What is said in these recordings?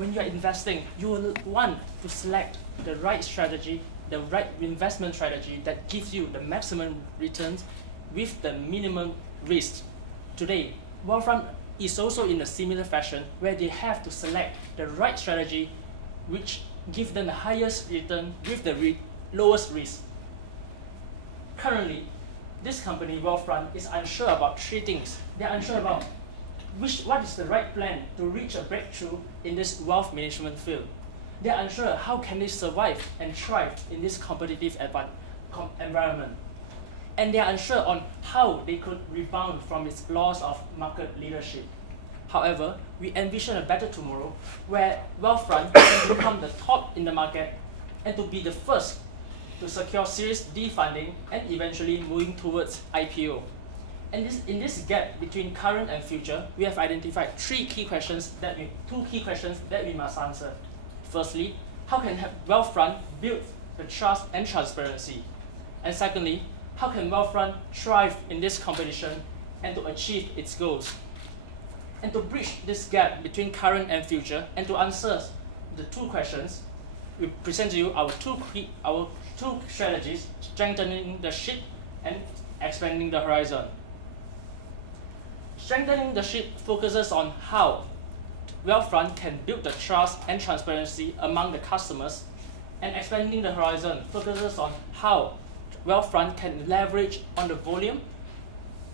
when you're investing, you will want to select the right strategy, the right investment strategy that gives you the maximum returns with the minimum risk. Today, Wealthfront is also in a similar fashion where they have to select the right strategy which gives them the highest return with the lowest risk. Currently, this company, Wealthfront, is unsure about three things. They're unsure about what is the right plan to reach a breakthrough in this wealth management field. They're unsure how can they survive and thrive in this competitive environment. And they're unsure on how they could rebound from its loss of market leadership. However, we envision a better tomorrow where Wealthfront can become the top in the market and to be the first to secure Series D funding and eventually moving towards IPO. And in this gap between current and future, we have identified two key questions that we must answer. Firstly, how can Wealthfront build the trust and transparency? And secondly, how can Wealthfront thrive in this competition and to achieve its goals? And to bridge this gap between current and future, and to answer the two questions, we present to you our two strategies: strengthening the ship and expanding the horizon. Strengthening the ship focuses on how Wealthfront can build the trust and transparency among the customers, and expanding the horizon focuses on how Wealthfront can leverage on the volume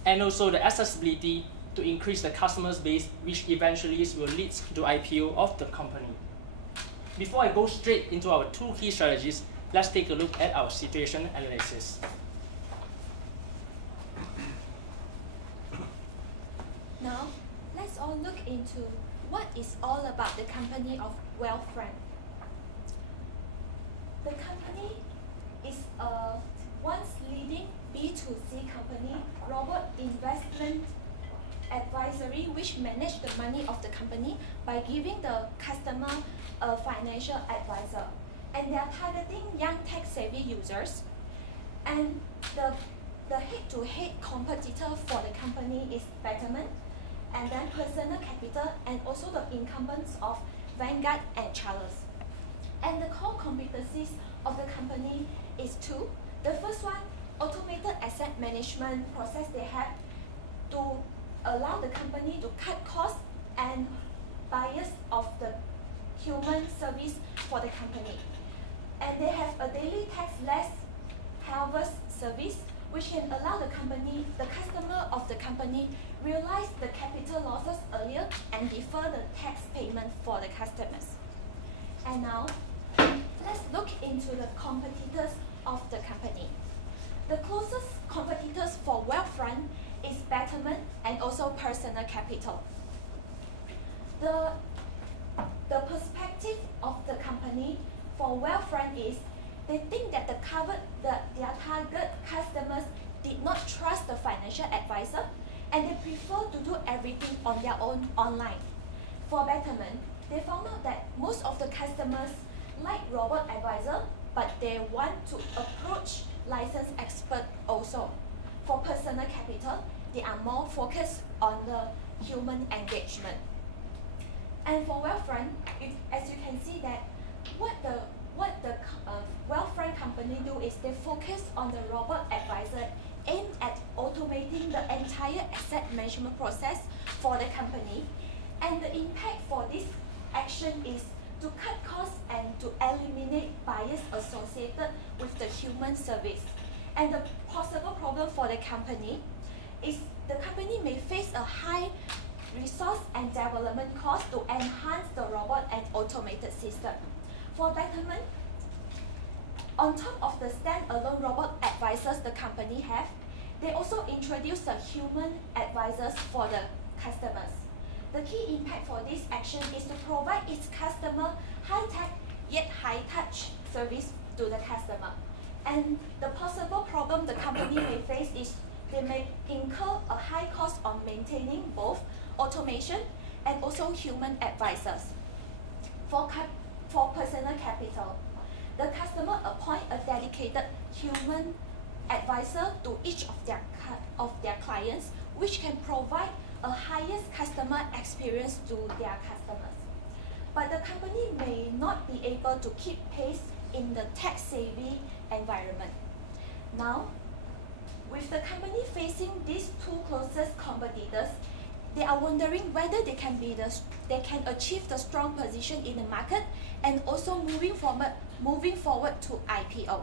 and also the accessibility to increase the customer base, which eventually will lead to IPO of the company. Before I go straight into our two key strategies, let's take a look at our situation analysis. Now, let's all look into what is all about the company of Wealthfront. The company is a once leading B2C company, robot investment advisory, which manage the money of the company by giving the customer a financial advisor. And they are targeting young tech-savvy users. And the head-to-head competitor for the company is Betterment, and then Personal Capital, and also the incumbents of Vanguard and Charles. And the core competencies of the company is two. The first one, automated asset management process they have to allow the company to cut costs and bias of the human service for the company. And they have a daily tax-less harvest service, which can allow the customer of the company realize the capital losses earlier and defer the tax payment for the customers. And now, let's look into the competitors of the company. The closest competitors for Wealthfront is Betterment and also Personal Capital. The perspective of the company for Wealthfront is they think that their target customers did not trust the financial advisor, and they prefer to do everything on their own online. For Betterment, they found out that most of the customers like robot advisor, but they want to approach licensed expert also. For Personal Capital, they are more focused on the human engagement. And for Wealthfront, as you can see that what the Wealthfront company do is they focus on the robot advisor aimed at automating the entire asset management process for the company. And the impact for this action is to cut costs and to eliminate bias associated with the human service. And the possible problem for the company is the company may face a high resource and development cost to enhance the robot and automated system. For Betterment, on top of the standalone robot advisors the company have, they also introduce the human advisors for the customers. The key impact for this action is to provide its customer high-tech yet high-touch service to the customer. And the possible problem the company may face is they may incur a high cost on maintaining both automation and also human advisors. For Personal Capital, the customer appoint a dedicated human advisor to each of their clients, which can provide a highest customer experience to their customers. but the company may not be able to keep pace in the tech-savvy environment. Now, with the company facing these two closest competitors, they are wondering whether they can achieve the strong position in the market and also moving forward to IPO.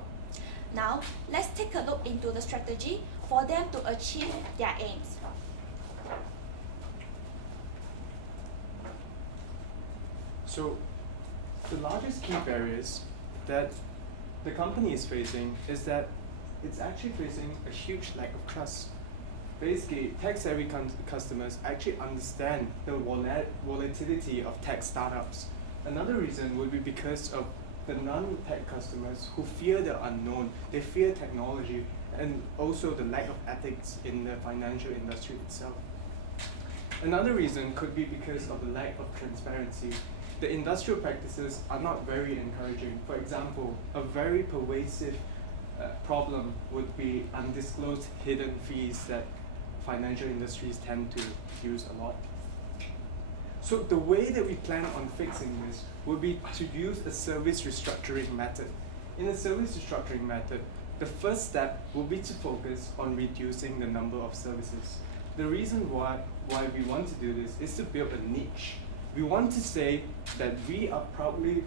Now, let's take a look into the strategy for them to achieve their aims. So, the largest key barriers that the company is facing is that it's actually facing a huge lack of trust. Basically, tech-savvy customers actually understand the volatility of tech startups. Another reason would be because of the non-tech customers who fear the unknown. They fear technology and also the lack of ethics in the financial industry itself. Another reason could be because of the lack of transparency. The industrial practices are not very encouraging. For example, a very pervasive problem would be undisclosed hidden fees that financial industries tend to use a lot. So the way that we plan on fixing this would be to use a service restructuring method. In a service restructuring method, the first step will be to focus on reducing the number of services. The reason why we want to do this is to build a niche. We want to say that we proudly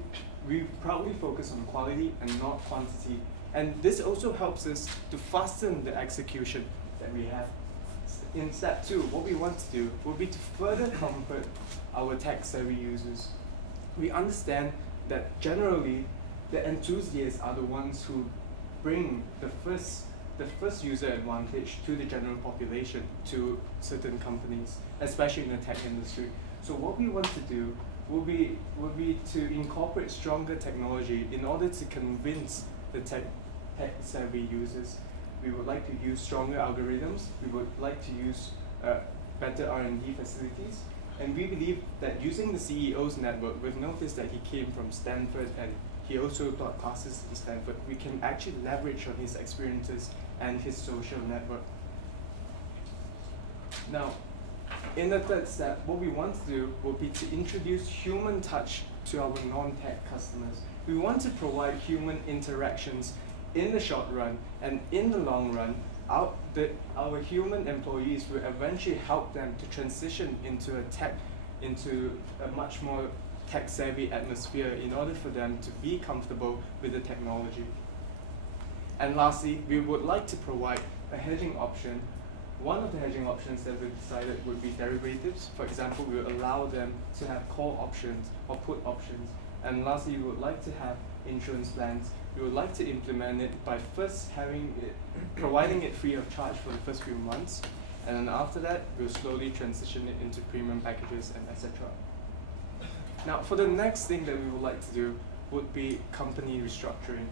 focus on quality and not quantity. And this also helps us to fasten the execution that we have. In step 2, what we want to do will be to further comfort our tech-savvy users. We understand that generally the enthusiasts are the ones who bring the first user advantage to the general population, to certain companies, especially in the tech industry. So what we want to do will be to incorporate stronger technology in order to convince the tech-savvy users. We would like to use stronger algorithms. We would like to use better R&D facilities. And we believe that using the CEO's network, we've noticed that he came from Stanford and he also taught classes in Stanford. We can actually leverage on his experiences and his social network. Now, in the third step, what we want to do will be to introduce human touch to our non-tech customers. We want to provide human interactions in the short run, and in the long run, our human employees will eventually help them to transition into a much more tech-savvy atmosphere in order for them to be comfortable with the technology. And lastly, we would like to provide a hedging option. One of the hedging options that we decided would be derivatives. For example, we will allow them to have call options or put options. And lastly, we would like to have insurance plans. We would like to implement it by first providing it free of charge for the first few months, and then after that, we'll slowly transition it into premium packages and etc. Now, for the next thing that we would like to do would be company restructuring.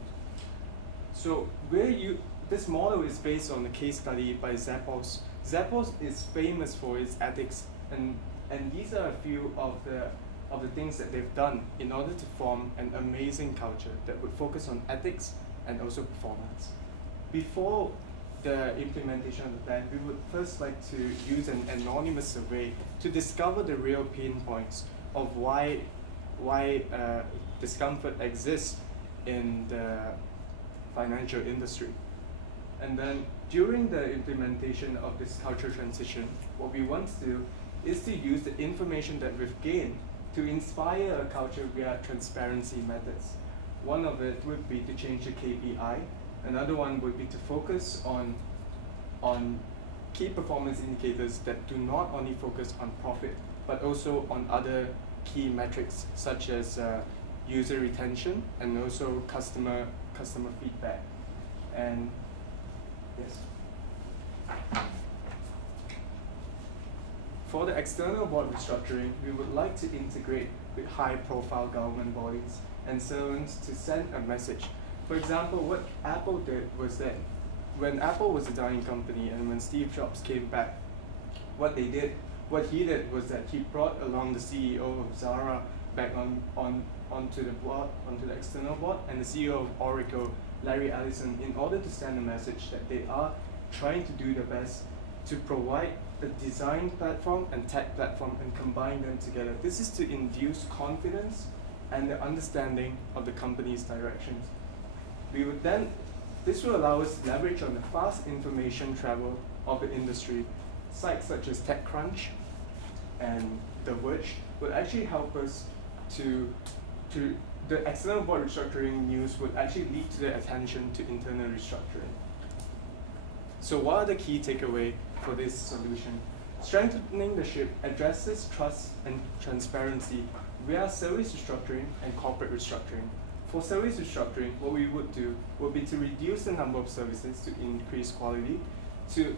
So this model is based on a case study by Zappos. Zappos is famous for its ethics, and these are a few of the things that they've done in order to form an amazing culture that would focus on ethics and also performance. Before the implementation of the plan, we would first like to use an anonymous survey to discover the real pain points of why discomfort exists in the financial industry. And then during the implementation of this culture transition, what we want to do is to use the information that we've gained to inspire a culture via transparency methods. One of it would be to change the KPI. Another one would be to focus on key performance indicators that do not only focus on profit, but also on other key metrics such as user retention and also customer feedback. And yes. For the external board restructuring, we would like to integrate with high-profile government bodies and servants to send a message. For example, what Apple did was that when Apple was a dying company and when Steve Jobs came back, what he did was that he brought along the CEO of Zara back onto the external board, and the CEO of Oracle, Larry Ellison, in order to send a message that they are trying to do their best to provide a design platform and tech platform and combine them together. This is to induce confidence and the understanding of the company's directions. This will allow us to leverage on the fast information travel of the industry. Sites such as TechCrunch and The Verge will actually help us to the external board restructuring news would actually lead to the attention to internal restructuring. So what are the key takeaway for this solution? Strengthening the ship addresses trust and transparency via service restructuring and corporate restructuring. For service restructuring, what we would do would be to reduce the number of services to increase quality, to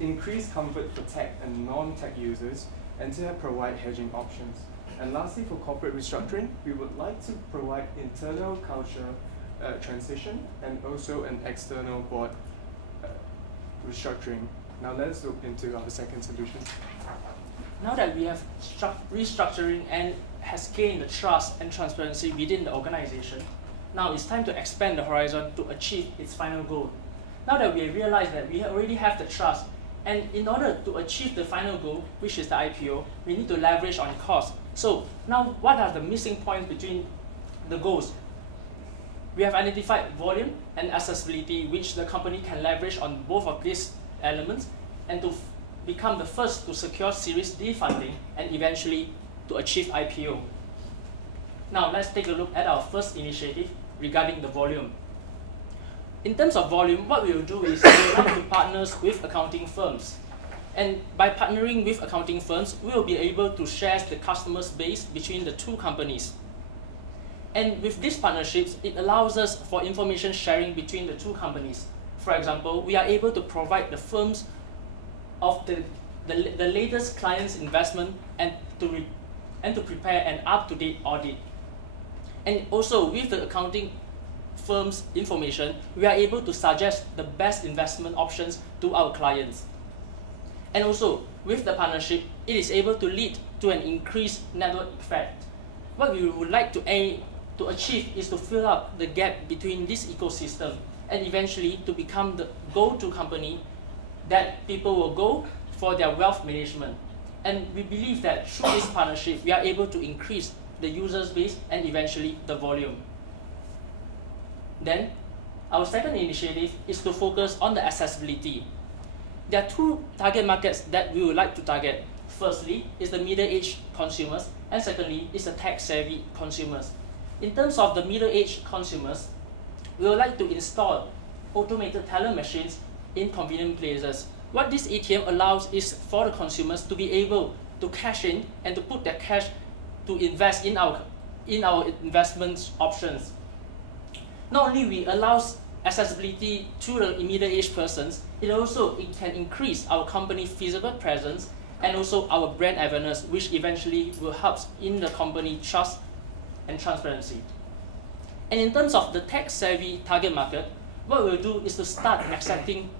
increase comfort for tech and non-tech users, and to provide hedging options. And lastly, for corporate restructuring, we would like to provide internal culture transition and also an external board restructuring. Now let's look into our second solution. Now that we have restructuring and has gained the trust and transparency within the organization, now it's time to expand the horizon to achieve its final goal. Now that we realize that we already have the trust, and in order to achieve the final goal, which is the IPO, we need to leverage on cost. So now what are the missing points between the goals? We have identified volume and accessibility, which the company can leverage on both of these elements, and to become the first to secure Series D funding and eventually to achieve IPO. Now let's take a look at our first initiative regarding the volume. In terms of volume, what we will do is we will like to partner with accounting firms. And by partnering with accounting firms, we will be able to share the customer's base between the two companies. And with these partnerships, it allows us for information sharing between the two companies. For example, we are able to provide the firms of the latest client's investment and to prepare an up-to-date audit. And also with the accounting firm's information, we are able to suggest the best investment options to our clients. And also with the partnership, it is able to lead to an increased network effect. What we would like to aim to achieve is to fill up the gap between this ecosystem and eventually to become the go-to company that people will go for their wealth management. And we believe that through this partnership, we are able to increase the users base and eventually the volume. Then, our second initiative is to focus on the accessibility. There are two target markets that we would like to target. Firstly is the middle-aged consumers, and secondly is the tech-savvy consumers. In terms of the middle-aged consumers, we would like to install automated teller machines in convenient places. What this ATM allows is for the consumers to be able to cash in and to put their cash to invest in our investment options. Not only we allows accessibility to the middle-aged persons, it can increase our company physical presence and also our brand awareness, which eventually will help in the company trust and transparency. And in terms of the tech-savvy target market, what we'll do is to start accepting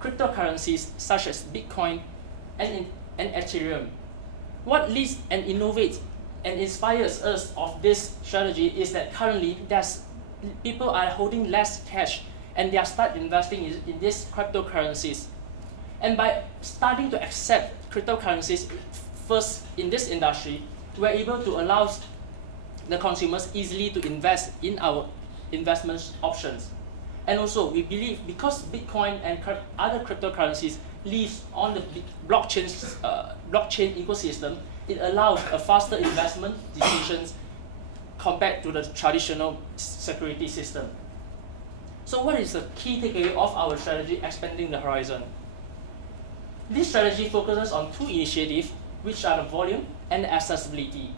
cryptocurrencies such as Bitcoin and Ethereum. What leads and innovates and inspires us of this strategy is that currently people are holding less cash and they are start investing in these cryptocurrencies. And by starting to accept cryptocurrencies first in this industry, we're able to allow the consumers easily to invest in our investment options. And also, we believe because Bitcoin and other cryptocurrencies live on the blockchain ecosystem, it allows a faster investment decisions compared to the traditional security system. So what is the key takeaway of our strategy expanding the horizon? This strategy focuses on two initiatives, which are the volume and the accessibility,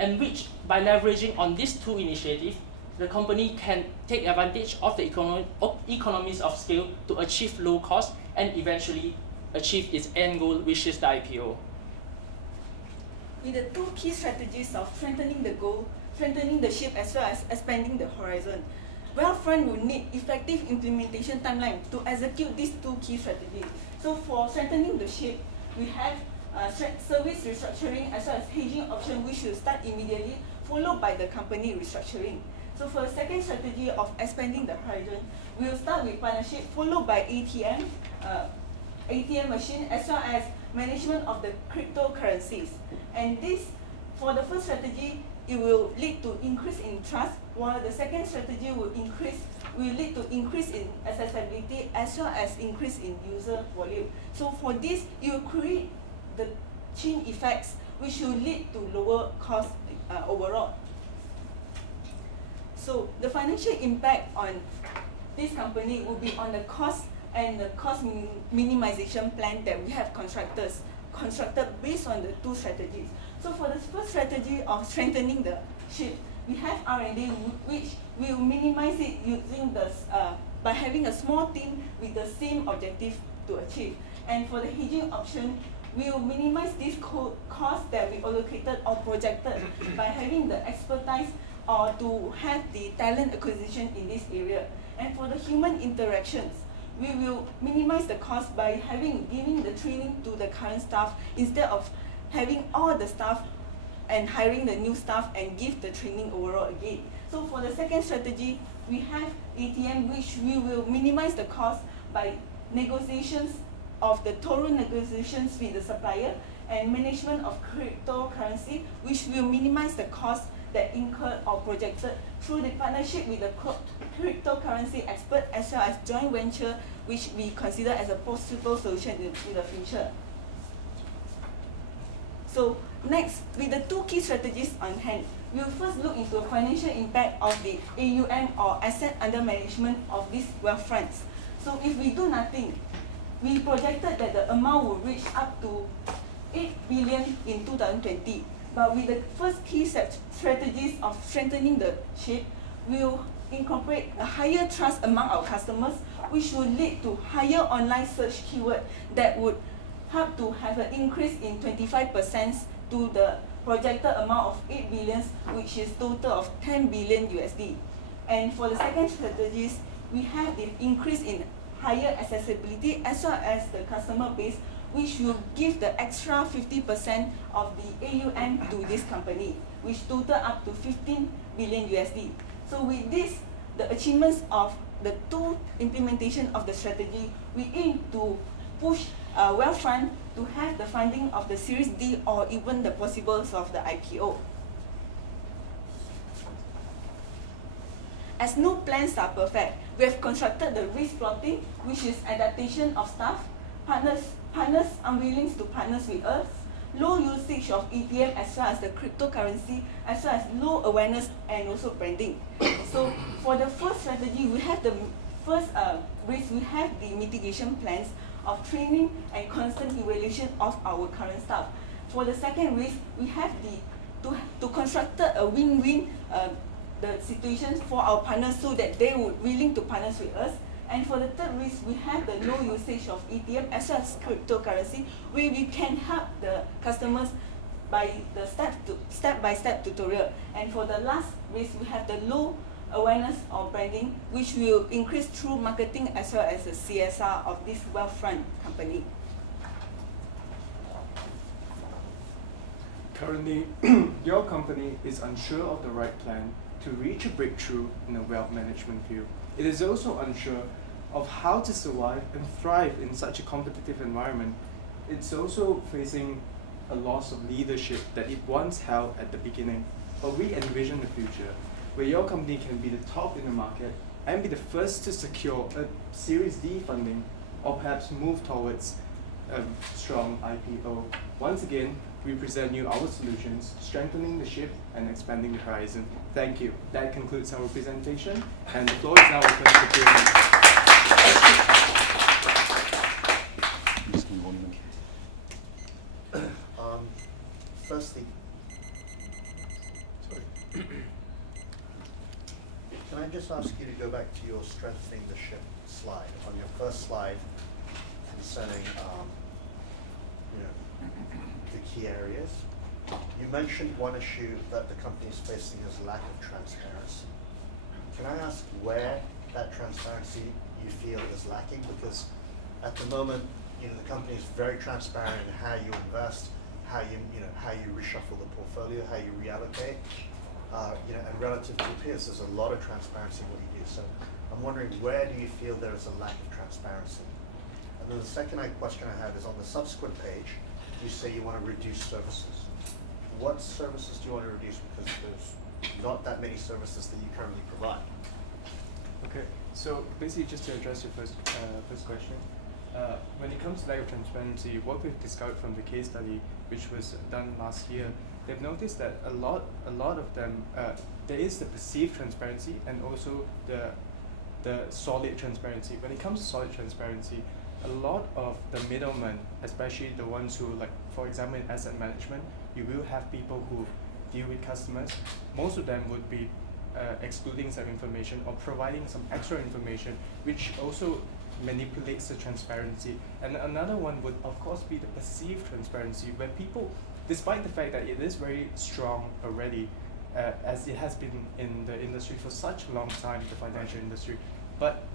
and which by leveraging on these two initiatives, the company can take advantage of the economies of scale to achieve low cost and eventually achieve its end goal, which is the IPO. With the two key strategies of strengthening the goal, strengthening the ship as well as expanding the horizon, Wealthfront will need effective implementation timeline to execute these two key strategies. So for strengthening the ship, we have service restructuring as well as hedging option, which will start immediately, followed by the company restructuring. So for the second strategy of expanding the horizon, we will start with partnership, followed by ATM, ATM machine, as well as management of the cryptocurrencies. And this, for the first strategy, it will lead to increase in trust, while the second strategy will lead to increase in accessibility as well as increase in user volume. So for this, you will create the chain effects, which will lead to lower cost overall. So the financial impact on this company will be on the cost and the cost minimization plan that we have constructed based on the two strategies. So for the first strategy of strengthening the ship, we have R&D, which will minimize it using by having a small team with the same objective to achieve. And for the hedging option, we will minimize this cost that we allocated or projected by having the expertise or to have the talent acquisition in this area. And for the human interactions, we will minimize the cost by giving the training to the current staff instead of having all the staff and hiring the new staff and give the training overall again. So for the second strategy, we have ATM, which we will minimize the cost by negotiations of the total negotiations with the supplier and management of cryptocurrency, which will minimize the cost that incurred or projected through the partnership with the cryptocurrency expert as well as joint venture, which we consider as a possible solution in the future. So next, with the two key strategies on hand, we will first look into the financial impact of the AUM or asset under management of these wealth funds. So if we do nothing, we projected that the amount will reach up to 8 billion in 2020. But with the first key strategies of strengthening the shape, we will incorporate a higher trust among our customers, which will lead to higher online search keyword that would help to have an increase in 25% to the projected amount of 8 billion, which is total of 10 billion USD. And for the second strategies, we have the increase in higher accessibility as well as the customer base, which will give the extra 50% of the AUM to this company, which total up to 15 billion USD. So with this, the achievements of the two implementation of the strategy, we aim to push wealth fund to have the funding of the Series D or even the possibles of the IPO. As no plans are perfect, we have constructed the risk plotting, which is adaptation of staff, partners unwilling to partner with us, low usage of ATM as well as the cryptocurrency, as well as low awareness and also branding. So for the first strategy, we have the first risk, we have the mitigation plans of training and constant evaluation of our current staff. For the second risk, we have to construct a win-win the situation for our partners so that they would willing to partner with us. And for the third risk, we have the low usage of ATM as well as cryptocurrency, where we can help the customers by the step-by-step tutorial. And for the last risk, we have the low awareness or branding, which will increase through marketing as well as the CSR of this wealth fund company. Currently, your company is unsure of the right plan to reach a breakthrough in the wealth management field. It is also unsure of how to survive and thrive in such a competitive environment. It's also facing a loss of leadership that it once held at the beginning. But we envision the future where your company can be the top in the market and be the first to secure a Series D funding or perhaps move towards a strong IPO. Once again, we present you our solutions, strengthening the ship and expanding the horizon. Thank you. That concludes our presentation, and the floor is now open for Q&A. Firstly, sorry. Can I just ask you to go back to your strengthening the ship slide? On your first slide concerning the key areas, you mentioned one issue that the company is facing is lack of transparency. Can I ask where that transparency you feel is lacking? Because at the moment, the company is very transparent in how you invest, how you reshuffle the portfolio, how you reallocate, and relative to peers, there's a lot of transparency in what you do. So I'm wondering, where do you feel there is a lack of transparency? And then the second question I have is on the subsequent page, you say you want to reduce services. What services do you want to reduce? Because there's not that many services that you currently provide. Okay, so basically just to address your first question, when it comes to lack of transparency, what we've discovered from the case study, which was done last year, they've noticed that a lot of them, there is the perceived transparency and also the solid transparency. When it comes to solid transparency, a lot of the middlemen, especially the ones who, like, for example, in asset management, you will have people who deal with customers. Most of them would be excluding some information or providing some extra information, which also manipulates the transparency. And another one would, of course, be the perceived transparency, where people, despite the fact that it is very strong already, as it has been in the industry for such a long time, the financial industry, but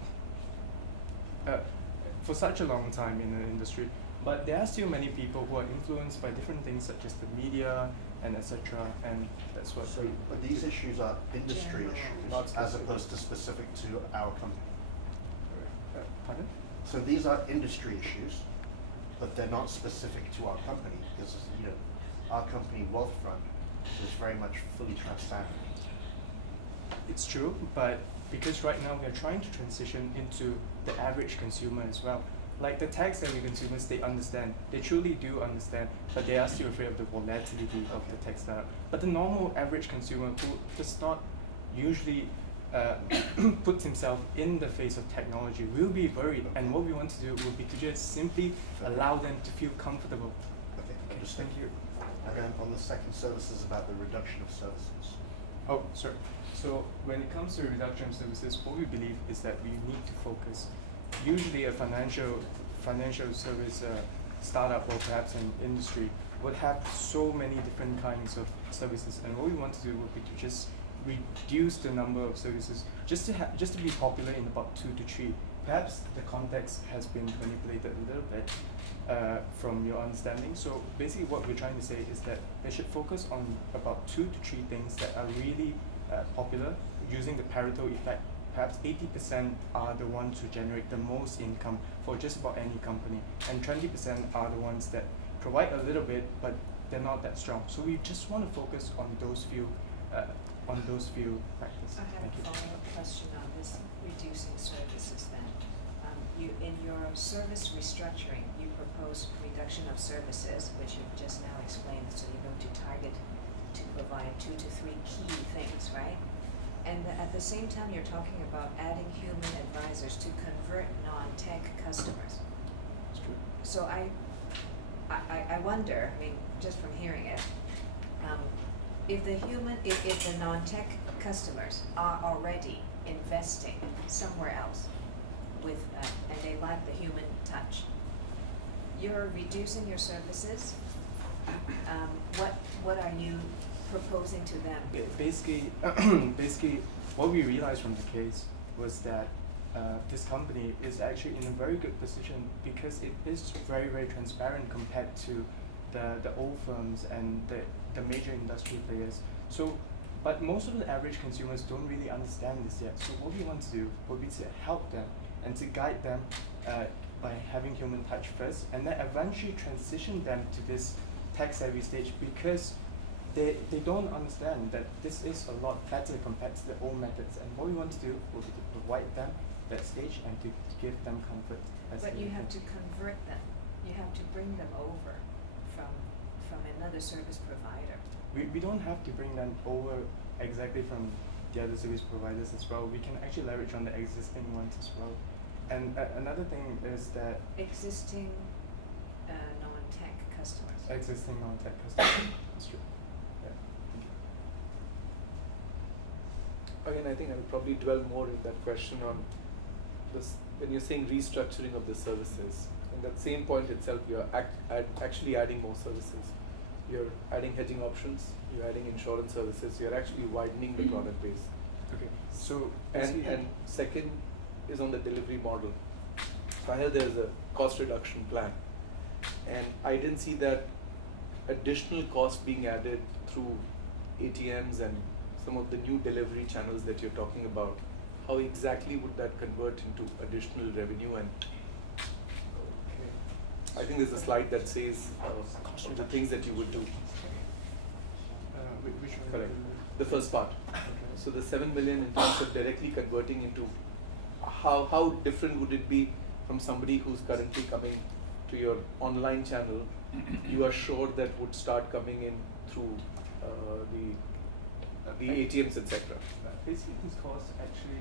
for such a long time in the industry, but there are still many people who are influenced by different things such as the media and etc. And that's what. So, but these issues are industry issues, Not as specific. opposed to specific to our company. Pardon? So these are industry issues, but they're not specific to our company because, you know, our company Wealthfront is very much fully transparent. It's true, but because right now we are trying to transition into the average consumer as well. Like the tech-savvy consumers, they understand, they truly do understand, but they are still afraid of the volatility of the tech startup. But the normal average consumer who does not usually put himself in the face of technology will be worried, and what we want to do will be to just simply allow them to feel comfortable. Okay, understood. Thank you. And then on the second service is about the reduction of services. Oh, sorry. So when it comes to reduction of services, what we believe is that we need to focus. Usually a financial service startup or perhaps an industry would have so many different kinds of services, and what we want to do would be to just reduce the number of services just to be popular in about 2 to 3. Perhaps the context has been manipulated a little bit from your understanding. So basically what we're trying to say is that they should focus on about 2 to 3 things that are really popular using the Pareto effect. Perhaps 80% are the ones who generate the most income for just about any company, and 20% are the ones that provide a little bit, but they're not that strong. So we just want to focus on those few factors. I have Thank a you. follow-up question on this reducing services then. You, in your service restructuring, you propose reduction of services, which you've just now explained, so you're going to target to provide 2 to 3 key things, right? And at the same time, you're talking about adding human advisors to convert non-tech customers. It's true. So I wonder, I mean, just from hearing it, if the non-tech customers are already investing somewhere else with, and they lack the human touch, you're reducing your services. What are you proposing to them? Basically, what we realized from the case was that this company is actually in a very good position because it is very, very transparent compared to the old firms and the major industry players. So, but most of the average consumers don't really understand this yet. So what we want to do would be to help them and to guide them by having human touch first, and then eventually transition them to this tech-savvy stage, because they don't understand that this is a lot better compared to the old methods. And what we want to do will be to provide them that stage and to give them comfort. But you have to convert them. You have to bring them over from another service provider. We don't have to bring them over exactly from the other service providers as well. We can actually leverage on the existing ones as well. And another thing is that Existing non-tech customers. existing non-tech customers. That's true. Yeah. Thank you. Again, I think I will probably dwell more in that question on this, when you're saying restructuring of the services. In that same point itself, you're actually adding more services. You're adding hedging options, you're adding insurance services, you're actually widening the product base. Okay. So And second is on the delivery model. So I heard there's a cost reduction plan, and I didn't see that additional cost being added through ATMs and some of the new delivery channels that you're talking about. How exactly would that convert into additional revenue, and I think there's a slide that says the things that you would do. Which one? Correct. The first part. So the 7 million in terms of directly converting into how different would it be from somebody who's currently coming to your online channel? You are sure that would start coming in through the ATMs, etc. Basically, these costs actually.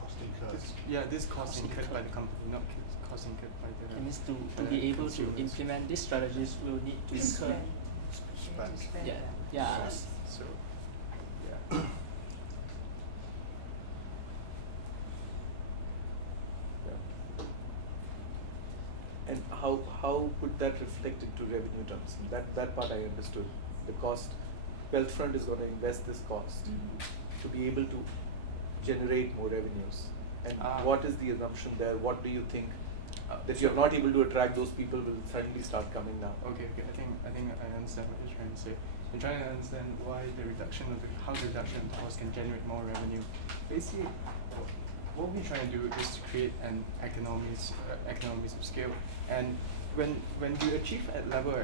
Cost incurred. This cost incurred by the company, not cost incurred by the. It means to be able to consumers. implement these strategies, we'll need to incur. Spend. Yeah, yeah. So, yeah. And how would that reflect into revenue terms? That part I understood. The cost, Wealthfront is going to invest this cost to be able to generate more revenues. And what is the assumption there? What do you think that you're not able to attract those people will suddenly start coming now? Okay. I think I understand what you're trying to say. I'm trying to understand why how the reduction of the cost can generate more revenue. Basically, what we're trying to do is to create an economies of scale. And when you achieve a level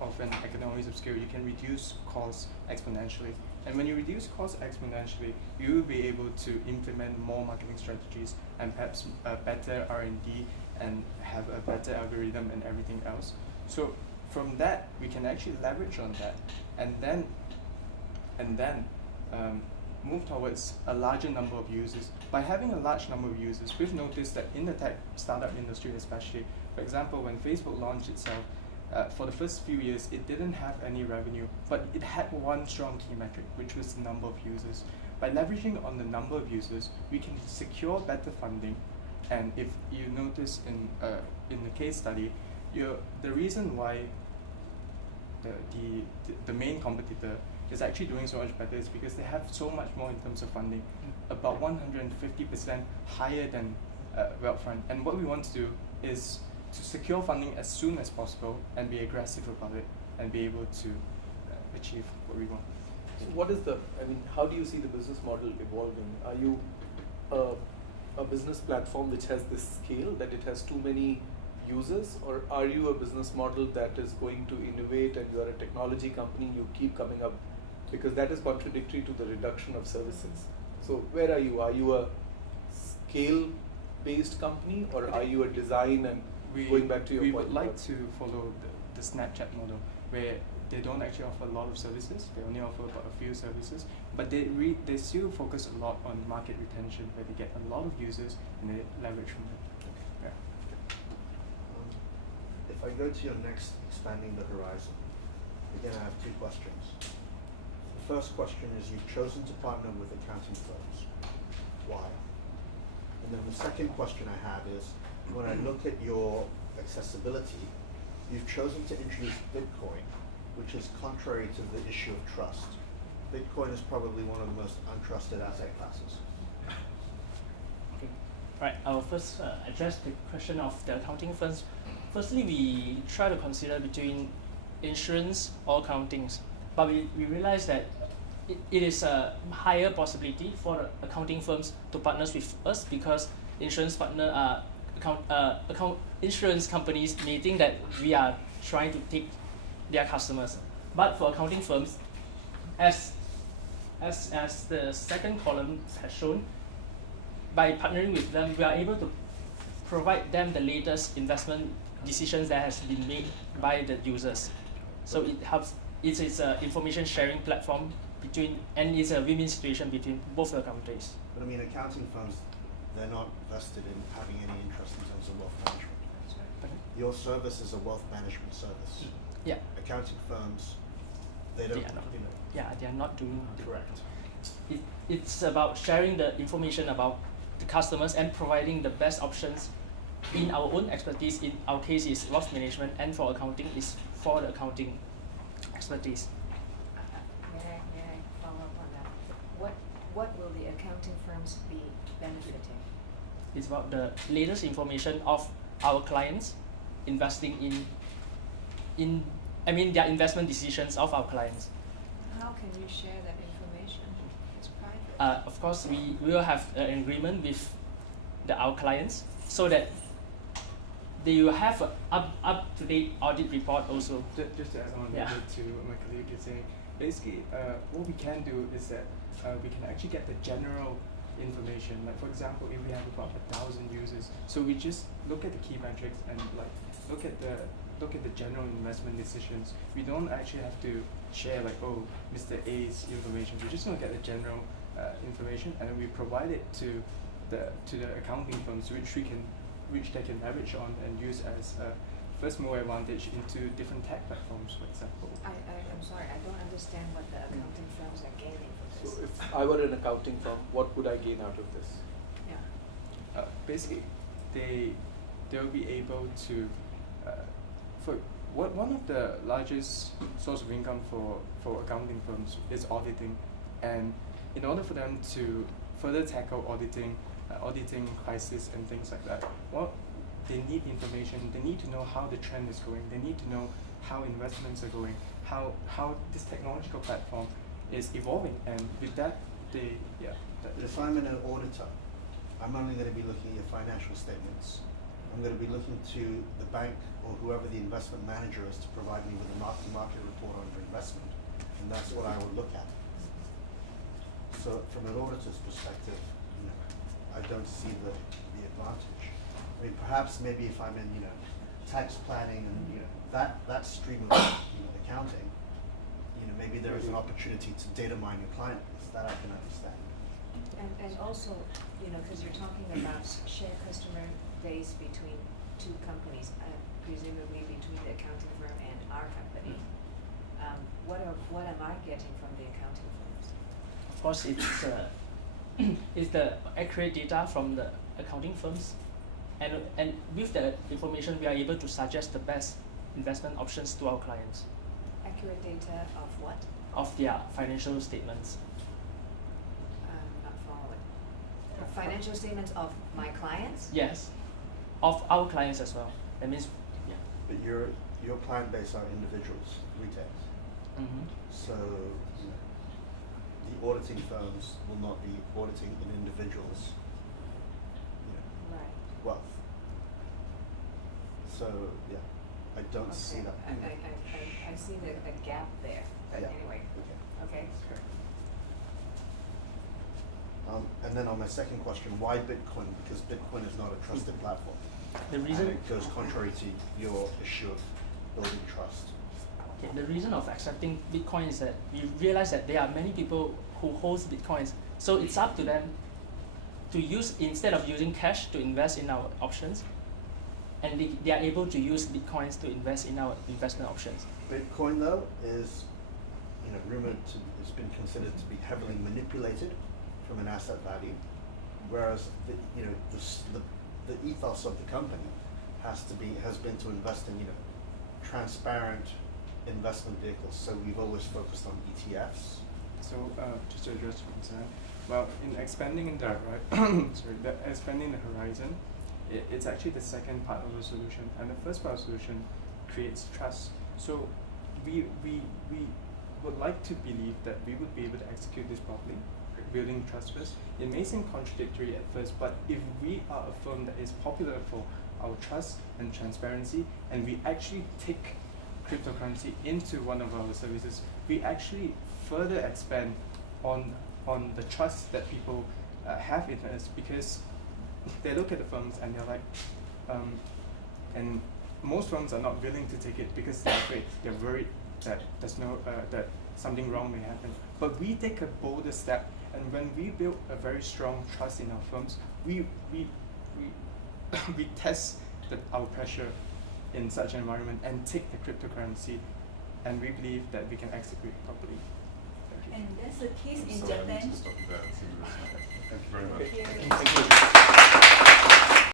of an economies of scale, you can reduce costs exponentially. And when you reduce costs exponentially, you will be able to implement more marketing strategies and perhaps better R&D and have a better algorithm and everything else. So from that, we can actually leverage on that, and then move towards a larger number of users. By having a large number of users, we've noticed that in the tech startup industry especially, for example, when Facebook launched itself, for the first few years, it didn't have any revenue, but it had one strong key metric, which was the number of users. By leveraging on the number of users, we can secure better funding. And if you notice in the case study, the reason why the main competitor is actually doing so much better is because they have so much more in terms of funding, about 150% higher than Wealthfront. And what we want to do is to secure funding as soon as possible and be aggressive about it and be able to achieve what we want. So how do you see the business model evolving? Are you a business platform which has this scale, that it has too many users, or are you a business model that is going to innovate and you are a technology company, you keep coming up? Because that is contradictory to the reduction of services. So where are you? Are you a scale-based company, or are you a design and going back to your point? We would like to follow the Snapchat model, where they don't actually offer a lot of services. They only offer about a few services, but they still focus a lot on market retention, where they get a lot of users and they leverage from it. Yeah. If I go to your next, expanding the horizon, again I have two questions. The first question is, you've chosen to partner with accounting firms. Why? And then the second question I have is, when I look at your accessibility, you've chosen to introduce Bitcoin, which is contrary to the issue of trust. Bitcoin is probably one of the most untrusted asset classes. Right, I will first address the question of the accounting firms. Firstly, we try to consider between insurance or accountings, but we realize that it is a higher possibility for the accounting firms to partner with us, because insurance insurance companies may think that we are trying to take their customers. But for accounting firms, as the second column has shown, by partnering with them, we are able to provide them the latest investment decisions that has been made by the users. So it helps. It's an information sharing platform and it's a win-win situation between both the companies. But I mean, accounting firms, they're not vested in having any interest in terms of wealth management. Your service is a wealth management service. Yeah. Accounting firms, they don't, They are not. you know. Yeah, they are not doing. Correct. It's about sharing the information about the customers and providing the best options in our own expertise. In our case, is wealth management, and for accounting is for the accounting expertise. May I follow up on that? What will the accounting firms be benefiting? It's about the latest information of our clients investing their investment decisions of our clients. How can you share that information? It's private. Of course, we will have an agreement with our clients so that they will have a up-to-date audit report also. Just to add on a Yeah. little bit to what my colleague is saying, basically, what we can do is that we can actually get the general information. Like for example, if we have about 1,000 users, so we just look at the key metrics and like look at the general investment decisions. We don't actually have to share like, oh, Mr. A's information. We just look at the general information, and then we provide it to the accounting firms, which they can leverage on and use as a first mover advantage into different tech platforms, for example. I'm sorry, I don't understand what the accounting firms are gaining from this. So if I were an accounting firm, what would I gain out of this? Yeah. Basically, they'll be able to one of the largest source of income for accounting firms is auditing, and in order for them to further tackle auditing crisis and things like that, well, they need information. They need to know how the trend is going. They need to know how investments are going, how this technological platform is evolving, and with that, If I'm an auditor, I'm only going to be looking at your financial statements. I'm going to be looking to the bank or whoever the investment manager is to provide me with a market report on your investment, and that's what I would look at. So from an auditor's perspective, I don't see the advantage. I mean, perhaps maybe if I'm in tax planning and that stream of accounting, maybe there is an opportunity to data mine your client base. That I can understand. And also, because you're talking about shared customer base between two companies, presumably between the accounting firm and our company. What am I getting from the accounting firms? Of course, it's the accurate data from the accounting firms, and with the information, we are able to suggest the best investment options to our clients Accurate data of what? of their financial statements. I'm not following. Financial statements of my clients? Yes, of our clients as well. That means, yeah. But your client base are individuals, retailers. Mm-hmm. So the auditing firms will not be auditing an individual's Right. wealth. So yeah, I don't see that. I see a gap there, but Yeah. anyway, okay. And then on my second question, why Bitcoin? Because Bitcoin is not a trusted platform. The And reason, it goes contrary to your issue of building trust. okay, the reason of accepting Bitcoin is that we realize that there are many people who hold Bitcoins. So it's up to them to use, instead of using cash to invest in our options, and they are able to use Bitcoins to invest in our investment options. Bitcoin though is, rumored to, it's been considered to be heavily manipulated from an asset value, whereas the ethos of the company has been to invest in transparent investment vehicles. So we've always focused on ETFs. So just to address your concern, well, in expanding the expanding the horizon, it's actually the second part of the solution, and the first part of the solution creates trust. So we would like to believe that we would be able to execute this properly, building trust first. It may seem contradictory at first, but if we are a firm that is popular for our trust and transparency, and we actually take cryptocurrency into one of our services, we actually further expand on the trust that people have in us, because they look at the firms and they're like, and most firms are not willing to take it because they're afraid, they're worried that that something wrong may happen. But we take a bolder step, and when we build a very strong trust in our firms, we test our pressure in such an environment and take the cryptocurrency, and we believe that we can execute properly. Thank you. And there's a case in So I need Japan. to stop there. Thank you very much. Thank you.